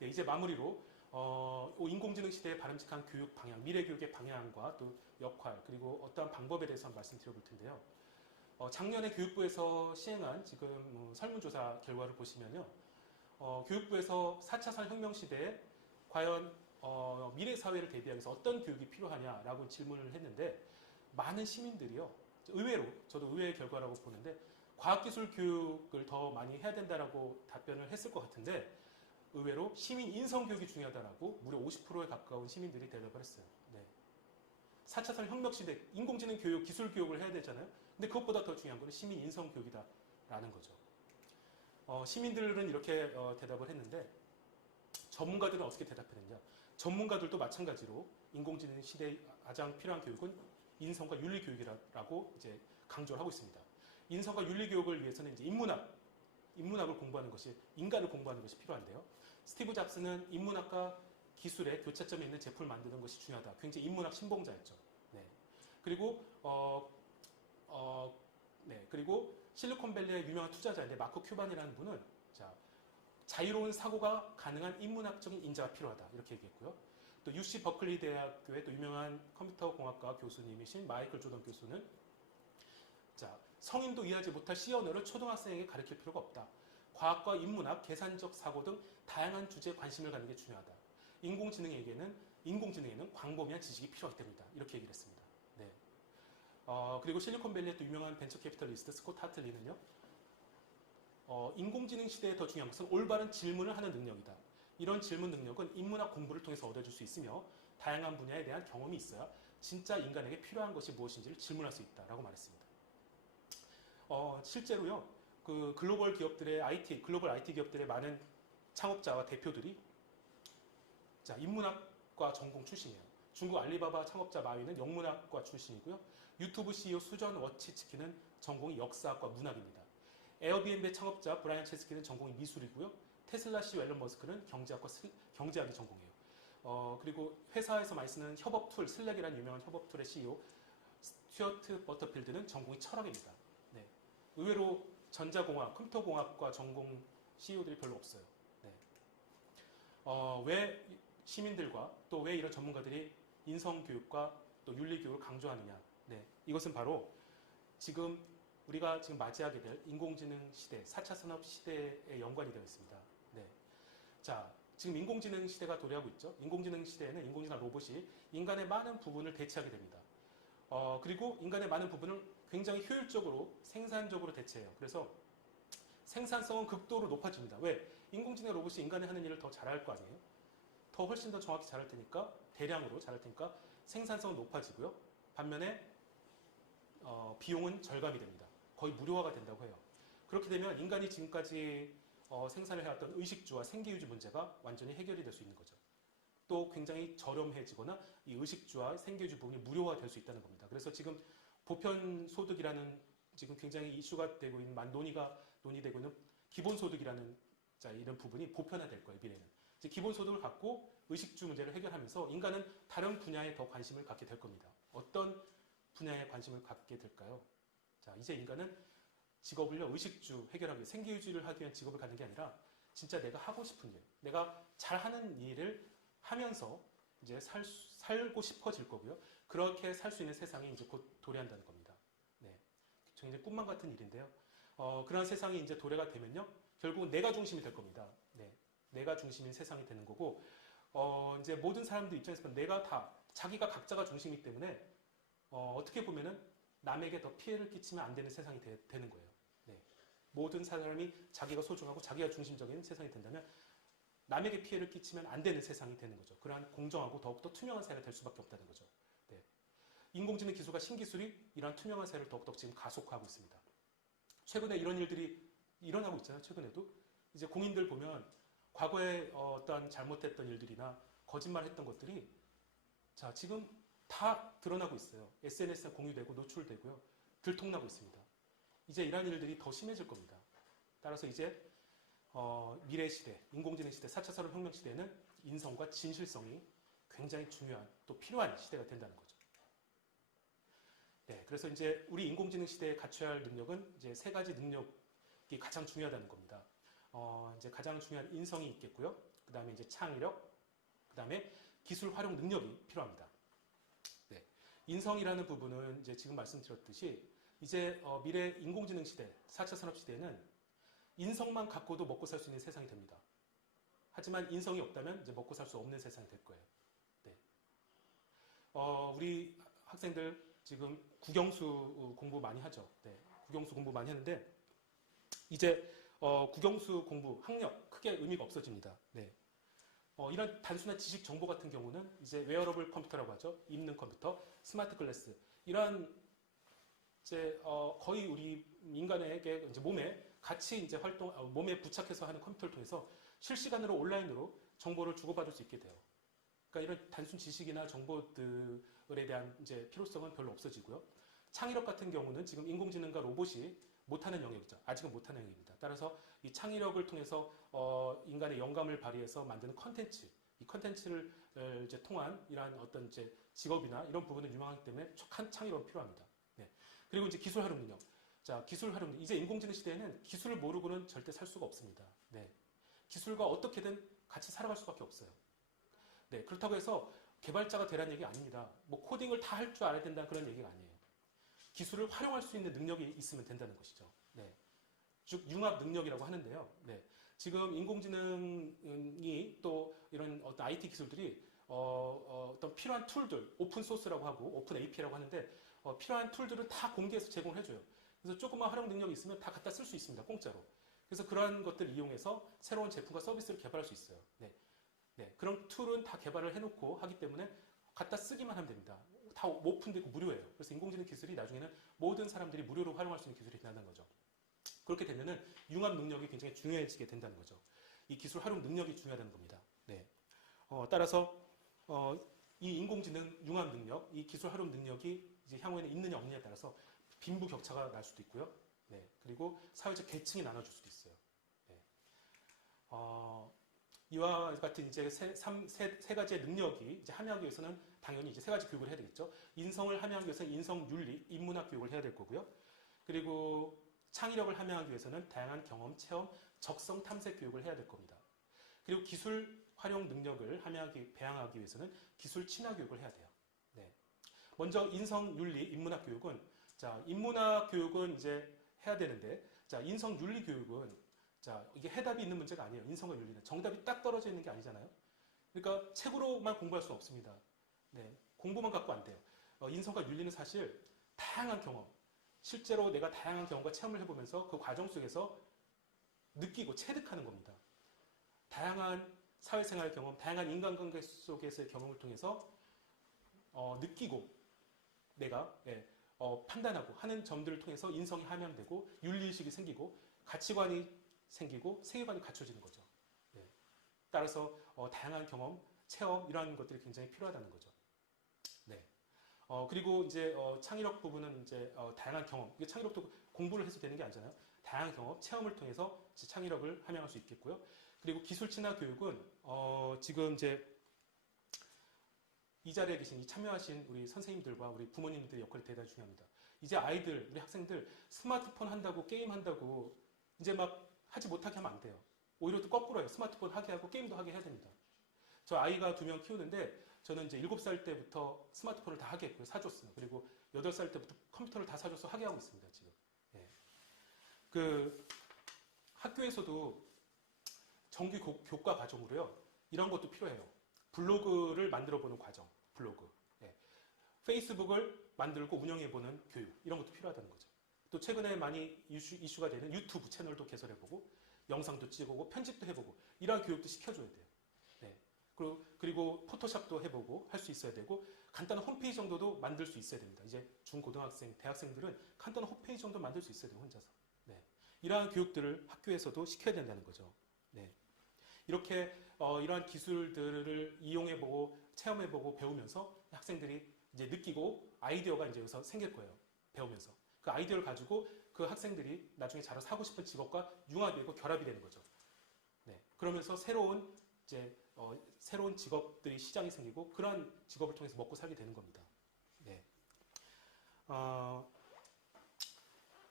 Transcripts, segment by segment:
네, 이제 마무리로 인공지능 시대의 바람직한 교육 방향, 미래 교육의 방향과 또 역할, 그리고 어떠한 방법에 대해서 한번 말씀드려볼 텐데요. 작년에 교육부에서 시행한 지금 설문조사 결과를 보시면요. 교육부에서 4차 산업혁명 시대에 과연 미래 사회를 대비하기 위해서 어떤 교육이 필요하냐라고 질문을 했는데 많은 시민들이요. 의외로 저도 의외의 결과라고 보는데 과학기술 교육을 더 많이 해야 된다라고 답변을 했을 것 같은데 의외로 시민 인성 교육이 중요하다라고 무려 50%에 가까운 시민들이 대답을 했어요. 네. 4차 산업혁명 시대 인공지능 교육, 기술 교육을 해야 되잖아요. 근데 그것보다 더 중요한 것은 시민 인성 교육이다라는 거죠. 시민들은 이렇게 대답을 했는데 전문가들은 어떻게 대답했느냐. 전문가들도 마찬가지로 인공지능 시대에 가장 필요한 교육은 인성과 윤리 교육이라고 이제 강조를 하고 있습니다. 인성과 윤리 교육을 위해서는 이제 인문학을 공부하는 것이, 인간을 공부하는 것이 필요한데요. 스티브 잡스는 인문학과 기술의 교차점에 있는 제품을 만드는 것이 중요하다. 굉장히 인문학 신봉자였죠. 네. 그리고 그리고 실리콘밸리의 유명한 투자자인데 마크 큐반이라는 분은 자유로운 사고가 가능한 인문학적인 인자가 필요하다. 이렇게 얘기했고요. 또 UC 버클리 대학교의 또 유명한 컴퓨터 공학과 교수님이신 마이클 조던 교수는 성인도 이해하지 못할 C 언어를 초등학생에게 가르칠 필요가 없다. 과학과 인문학, 계산적 사고 등 다양한 주제에 관심을 갖는 게 중요하다. 인공지능에는 광범위한 지식이 필요하기 때문이다. 이렇게 얘기를 했습니다. 네. 그리고 실리콘밸리의 또 유명한 벤처 캐피털리스트 스콧 하틀리는요. 인공지능 시대에 더 중요한 것은 올바른 질문을 하는 능력이다. 이런 질문 능력은 인문학 공부를 통해서 얻어줄 수 있으며 다양한 분야에 대한 경험이 있어야 진짜 인간에게 필요한 것이 무엇인지를 질문할 수 있다라고 말했습니다. 실제로요, 그 글로벌 IT 기업들의 많은 창업자와 대표들이 인문학과 전공 출신이에요. 중국 알리바바 창업자 마윈은 영문학과 출신이고요. 유튜브 CEO 수전 워치츠키는 전공이 역사학과 문학입니다. 에어비앤비 창업자 브라이언 체스키는 전공이 미술이고요. 테슬라 CEO 앨런 머스크는 경제학이 전공이에요. 그리고 회사에서 많이 쓰는 협업 툴, 슬랙이라는 유명한 협업 툴의 CEO 스튜어트 버터필드는 전공이 철학입니다. 네. 의외로 전자공학, 컴퓨터공학과 전공 CEO들이 별로 없어요. 네. 왜 시민들과 또 왜 이런 전문가들이 인성교육과 또 윤리교육을 강조하느냐. 네. 이것은 바로 우리가 지금 맞이하게 될 인공지능 시대, 4차 산업 시대에 연관이 되어 있습니다. 네. 지금 인공지능 시대가 도래하고 있죠. 인공지능 시대에는 인공지능 로봇이 인간의 많은 부분을 대체하게 됩니다. 그리고 인간의 많은 부분을 굉장히 효율적으로, 생산적으로 대체해요. 그래서 생산성은 극도로 높아집니다. 왜? 인공지능 로봇이 인간이 하는 일을 더 잘할 거 아니에요? 훨씬 더 정확히 잘할 테니까, 대량으로 잘할 테니까 생산성은 높아지고요. 반면에 비용은 절감이 됩니다. 거의 무료화가 된다고 해요. 그렇게 되면 인간이 지금까지 생산을 해왔던 의식주와 생계유지 문제가 완전히 해결이 될 수 있는 거죠. 또 굉장히 저렴해지거나 이 의식주와 생계유지 부분이 무료화될 수 있다는 겁니다. 그래서 지금 보편소득이라는 지금 굉장히 이슈가 되고 있는, 논의되고 있는 기본소득이라는 이런 부분이 보편화될 거예요, 미래는. 이제 기본소득을 갖고 의식주 문제를 해결하면서 인간은 다른 분야에 더 관심을 갖게 될 겁니다. 어떤 분야에 관심을 갖게 될까요? 이제 인간은 직업을요, 의식주 해결하기 위해 생계유지를 하기 위한 직업을 갖는 게 아니라 진짜 내가 하고 싶은 일, 내가 잘하는 일을 하면서 이제 살고 싶어질 거고요. 그렇게 살 수 있는 세상이 이제 곧 도래한다는 겁니다. 네. 굉장히 꿈만 같은 일인데요. 그런 세상이 이제 도래가 되면요. 결국은 내가 중심이 될 겁니다. 네. 내가 중심인 세상이 되는 거고, 이제 모든 사람들 입장에서 보면 자기가 각자가 중심이기 때문에, 어떻게 보면은 남에게 더 피해를 끼치면 안 되는 세상이 되는 거예요. 네. 모든 사람이 자기가 소중하고 자기가 중심적인 세상이 된다면 남에게 피해를 끼치면 안 되는 세상이 되는 거죠. 그러한 공정하고 더욱더 투명한 사회가 될 수밖에 없다는 거죠. 네. 인공지능 기술과 신기술이 이러한 투명한 사회를 더욱더 지금 가속화하고 있습니다. 최근에 이런 일들이 일어나고 있잖아요. 최근에도. 이제 공인들 보면 과거에 어떠한 잘못했던 일들이나 거짓말했던 것들이 지금 다 드러나고 있어요. SNS에 공유되고 노출되고요. 들통나고 있습니다. 이제 이러한 일들이 더 심해질 겁니다. 따라서 이제 미래 시대, 인공지능 시대, 4차 산업혁명 시대에는 인성과 진실성이 굉장히 중요한, 또 필요한 시대가 된다는 거죠. 네, 그래서 이제 우리 인공지능 시대에 갖춰야 할 능력은 이제 세 가지 능력이 가장 중요하다는 겁니다. 이제 가장 중요한 인성이 있겠고요. 그 다음에 이제 창의력, 그 다음에 기술 활용 능력이 필요합니다. 네. 인성이라는 부분은 이제 지금 말씀드렸듯이 이제 미래 인공지능 시대, 4차 산업 시대에는 인성만 갖고도 먹고 살 수 있는 세상이 됩니다. 하지만 인성이 없다면 이제 먹고 살 수 없는 세상이 될 거예요. 네. 우리 학생들 지금 국영수 공부 많이 하죠. 네. 국영수 공부 많이 하는데 이제 국영수 공부, 학력 크게 의미가 없어집니다. 네. 이런 단순한 지식 정보 같은 경우는 이제 웨어러블 컴퓨터라고 하죠. 입는 컴퓨터, 스마트 글래스 이런 이제 거의 우리 인간에게 이제 몸에 같이 이제 몸에 부착해서 하는 컴퓨터를 통해서 실시간으로 온라인으로 정보를 주고받을 수 있게 돼요. 그러니까 이런 단순 지식이나 정보들에 대한 이제 필요성은 별로 없어지고요. 창의력 같은 경우는 지금 인공지능과 로봇이 못하는 영역이죠. 아직은 못하는 영역입니다. 따라서 이 창의력을 통해서 인간의 영감을 발휘해서 만드는 컨텐츠, 이 컨텐츠를 이제 통한 이러한 어떤 이제 직업이나 이런 부분은 유망하기 때문에 촉한 창의력이 필요합니다. 네. 그리고 이제 기술 활용 능력. 자, 기술 활용 능력. 이제 인공지능 시대에는 기술을 모르고는 절대 살 수가 없습니다. 네. 기술과 어떻게든 같이 살아갈 수밖에 없어요. 네. 그렇다고 해서 개발자가 되라는 얘기 아닙니다. 뭐 코딩을 다 할 줄 알아야 된다는 그런 얘기가 아니에요. 기술을 활용할 수 있는 능력이 있으면 된다는 것이죠. 네. 즉 융합 능력이라고 하는데요. 네. 지금 인공지능이 또 이런 어떤 IT 기술들이 어떤 필요한 툴들, 오픈 소스라고 하고 오픈 API라고 하는데 필요한 툴들을 다 공개해서 제공을 해줘요. 그래서 조금만 활용 능력이 있으면 다 갖다 쓸 수 있습니다. 공짜로. 그래서 그러한 것들을 이용해서 새로운 제품과 서비스를 개발할 수 있어요. 네. 네. 그런 툴은 다 개발을 해놓고 하기 때문에 갖다 쓰기만 하면 됩니다. 다 오픈되고 무료예요. 그래서 인공지능 기술이 나중에는 모든 사람들이 무료로 활용할 수 있는 기술이 된다는 거죠. 그렇게 되면은 융합 능력이 굉장히 중요해지게 된다는 거죠. 이 기술 활용 능력이 중요하다는 겁니다. 네. 따라서 이 인공지능 융합 능력, 이 기술 활용 능력이 이제 향후에는 있느냐 없느냐에 따라서 빈부격차가 날 수도 있고요. 네. 그리고 사회적 계층이 나눠질 수도 있어요. 네. 이와 같은 이제 세 가지의 능력이 이제 함양하기 위해서는 당연히 이제 세 가지 교육을 해야 되겠죠. 인성을 함양하기 위해서는 인성 윤리, 인문학 교육을 해야 될 거고요. 그리고 창의력을 함양하기 위해서는 다양한 경험, 체험, 적성 탐색 교육을 해야 될 겁니다. 그리고 기술 활용 능력을 배양하기 위해서는 기술 친화 교육을 해야 돼요. 네. 먼저 인성 윤리, 인문학 교육은 자, 인문학 교육은 이제 해야 되는데 자, 인성 윤리 교육은 자, 이게 해답이 있는 문제가 아니에요. 인성과 윤리는. 정답이 딱 떨어져 있는 게 아니잖아요. 그러니까 책으로만 공부할 수는 없습니다. 네, 공부만 갖고 안 돼요. 인성과 윤리는 사실 다양한 경험, 실제로 내가 다양한 경험과 체험을 해보면서 그 과정 속에서 느끼고 체득하는 겁니다. 다양한 사회생활 경험, 다양한 인간관계 속에서의 경험을 통해서 느끼고 내가 판단하고 하는 점들을 통해서 인성이 함양되고 윤리의식이 생기고 가치관이 생기고 세계관이 갖춰지는 거죠. 네. 따라서 다양한 경험, 체험 이러한 것들이 굉장히 필요하다는 거죠. 네. 그리고 이제 창의력 부분은 이제 다양한 경험, 이게 창의력도 공부를 해서 되는 게 아니잖아요. 다양한 경험, 체험을 통해서 창의력을 함양할 수 있겠고요. 그리고 기술 친화 교육은 지금 이제 이 자리에 계신 참여하신 우리 선생님들과 우리 부모님들의 역할이 대단히 중요합니다. 이제 아이들, 우리 학생들 스마트폰 한다고 게임 한다고 이제 막 하지 못하게 하면 안 돼요. 오히려 또 거꾸로요. 스마트폰 하게 하고 게임도 하게 해야 됩니다. 저 아이가 2명 키우는데 저는 이제 7살 때부터 스마트폰을 다 하게 했고요. 사줬어요. 그리고 8살 때부터 컴퓨터를 다 사줘서 하게 하고 있습니다. 지금. 네. 그 학교에서도 정규 교과 과정으로요. 이런 것도 필요해요. 블로그를 만들어보는 과정. 블로그. 네. 페이스북을 만들고 운영해보는 교육. 이런 것도 필요하다는 거죠. 또 최근에 많이 이슈가 되는 유튜브 채널도 개설해보고 영상도 찍어보고 편집도 해보고 이러한 교육도 시켜줘야 돼요. 네. 그리고 포토샵도 해보고 할 수 있어야 되고 간단한 홈페이지 정도도 만들 수 있어야 됩니다. 이제 중고등학생, 대학생들은 간단한 홈페이지 정도 만들 수 있어야 돼요. 혼자서. 네. 이러한 교육들을 학교에서도 시켜야 된다는 거죠. 네. 이렇게 이러한 기술들을 이용해보고 체험해보고 배우면서 학생들이 이제 느끼고 아이디어가 이제 여기서 생길 거예요. 배우면서. 그 아이디어를 가지고 그 학생들이 나중에 자라서 하고 싶은 직업과 융합이 되고 결합이 되는 거죠. 네. 그러면서 새로운 직업들이 시장이 생기고 그러한 직업을 통해서 먹고 살게 되는 겁니다. 네.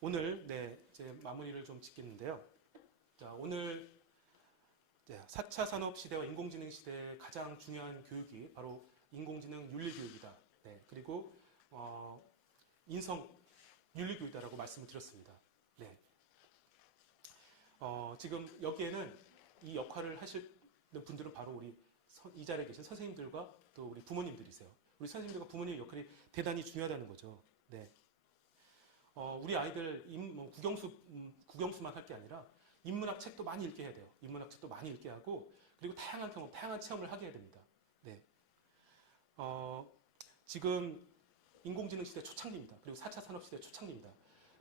오늘 이제 마무리를 좀 짓겠는데요. 자, 오늘 4차 산업 시대와 인공지능 시대의 가장 중요한 교육이 바로 인공지능 윤리교육이다. 네, 그리고 인성 윤리교육이다라고 말씀을 드렸습니다. 네. 지금 여기에는 이 역할을 하시는 분들은 바로 우리 이 자리에 계신 선생님들과 또 우리 부모님들이세요. 우리 선생님들과 부모님의 역할이 대단히 중요하다는 거죠. 네. 우리 아이들 국영수만 할 게 아니라 인문학 책도 많이 읽게 해야 돼요. 인문학 책도 많이 읽게 하고 그리고 다양한 경험, 다양한 체험을 하게 해야 됩니다. 네. 지금 인공지능 시대 초창기입니다. 그리고 4차 산업 시대 초창기입니다.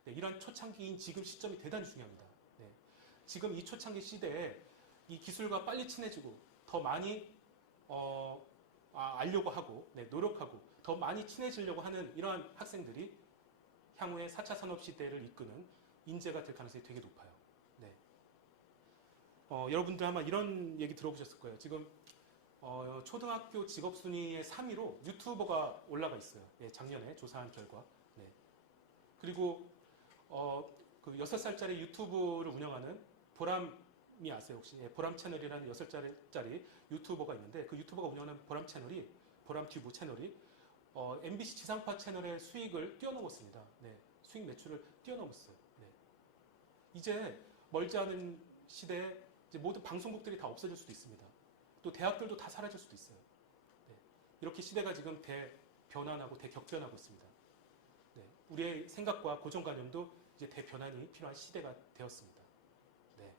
네, 이런 초창기인 지금 시점이 대단히 중요합니다. 네. 지금 이 초창기 시대에 이 기술과 빨리 친해지고 더 많이 알려고 하고 네, 노력하고 더 많이 친해지려고 하는 이러한 학생들이 향후에 4차 산업 시대를 이끄는 인재가 될 가능성이 되게 높아요. 네. 여러분들 아마 이런 얘기 들어보셨을 거예요. 지금 초등학교 직업 순위의 3위로 유튜버가 올라가 있어요. 네, 작년에 조사한 결과. 네. 그리고 그 6살짜리 유튜브를 운영하는 보람이 아세요 혹시? 네, 보람 채널이라는 6살짜리 유튜버가 있는데 그 유튜버가 운영하는 보람 튜브 채널이 MBC 지상파 채널의 수익을 뛰어넘었습니다. 네, 수익 매출을 뛰어넘었어요. 네. 이제 멀지 않은 시대에 이제 모든 방송국들이 다 없어질 수도 있습니다. 또 대학들도 다 사라질 수도 있어요. 네. 이렇게 시대가 지금 대변환하고 대격변하고 있습니다. 네. 우리의 생각과 고정관념도 이제 대변환이 필요한 시대가 되었습니다. 네.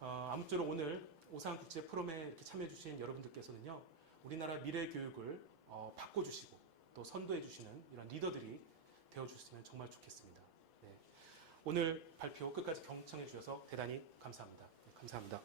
아무쪼록 오늘 오상국제 포럼에 이렇게 참여해주신 여러분들께서는요, 우리나라 미래 교육을 바꿔주시고 또 선도해주시는 이런 리더들이 되어주시면 정말 좋겠습니다. 네. 오늘 발표 끝까지 경청해 주셔서 대단히 감사합니다. 네, 감사합니다.